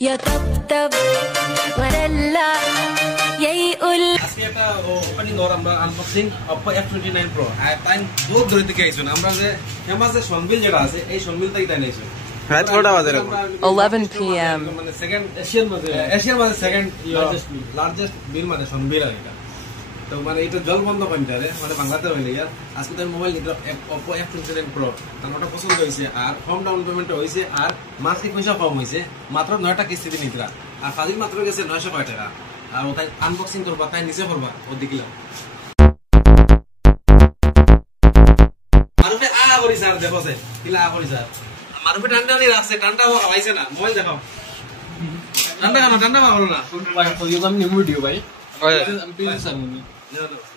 يا طبطب ورلا يقول আজকে একটা ওপেনিং ওর আমরা আনবক্সিং Oppo F29 Pro আর টাইম বহুত দূর থেকে আইছেন আমরা যে ফেমাস যে সনবিল যেটা আছে এই সনবিল থেকে তাই নাইছেন রাত কটা বাজে 11 p.m. মানে সেকেন্ড এশিয়ার মধ্যে সেকেন্ড লার্জেস্ট বিল মানে সনবিল আর এটা তো মানে এটা জল বন্ধ কইতারে মানে বাংলাতে হইলে ইয়ার আজকে তো মোবাইল নিলাম Oppo F29 Pro আমারটা পছন্দ হইছে আর হোম ডাউন পেমেন্ট হইছে আর মাসিক পয়সা কম হইছে মাত্র 9টা কিস্তিতে নিতরা আর ফাজিল মাত্র গেছে 900 টাকা আর ওটাই আনবক্সিং করবা তাই নিচে করবা ও দেখলাম মারুফে করি স্যার দেখো স্যার কিলা করি স্যার মারুফে ঠান্ডা নি রাখছে ঠান্ডা হওয়াইছে না মোবাইল দেখো ঠান্ডা ভালো না তো ইউ আমি নিমু দিও ভাই আমি প্লিজ স্যার মুনি না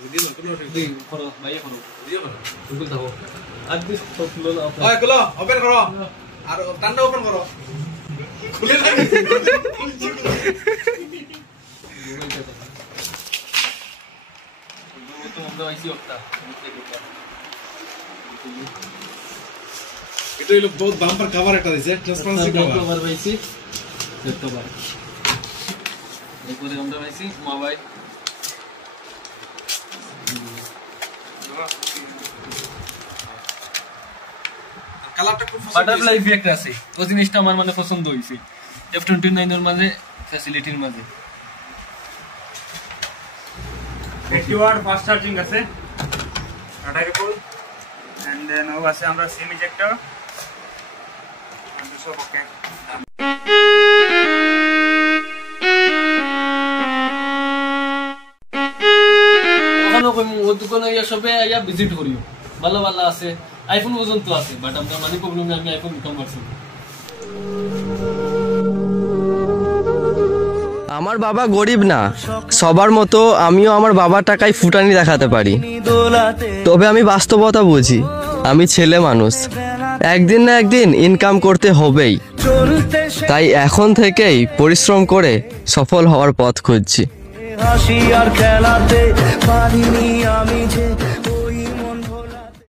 ভিডিও করো করো ভাই করো ভিডিও করো গুগল দাও আর দিস সবগুলো ওই গুলো ওপেন করো আর ঠান্ডা ওপেন করো খুলে না এটা হলো বহুত বাম্পার কভার একটা দিছে ট্রান্সপারেন্সি কভার পাইছি সেট কভার এরপরে আমরা পাইছি মোবাইল কালারটা খুব পছন্দ বাটারফ্লাই ইফেক্ট আছে ওই জিনিসটা আমার মানে পছন্দ হইছে F29 এর মাঝে ফ্যাসিলিটির মাঝে 80 ওয়াট ফাস্ট চার্জিং আছে টাটা কেবল এন্ড দেন ও আছে আমরা সিম ইজেক্টর and সব ওকে ওখানে কই ও দোকানে ইয়া সবে ইয়া ভিজিট করিও ভালো ভালো আছে আইফোন পর্যন্ত আছে বাট আমরা মানি প্রবলেমে আমি আইফোন নিতাম পারছি আমার বাবা গরিব না সবার মতো আমিও আমার বাবার টাকায় ফুটানি দেখাতে পারি তবে আমি বাস্তবতা বুঝি আমি ছেলে মানুষ একদিন না একদিন ইনকাম করতে হবেই তাই এখন থেকেই পরিশ্রম করে সফল হওয়ার পথ খুঁজছি হাসি আর খেলাতে পারিনি আমি যে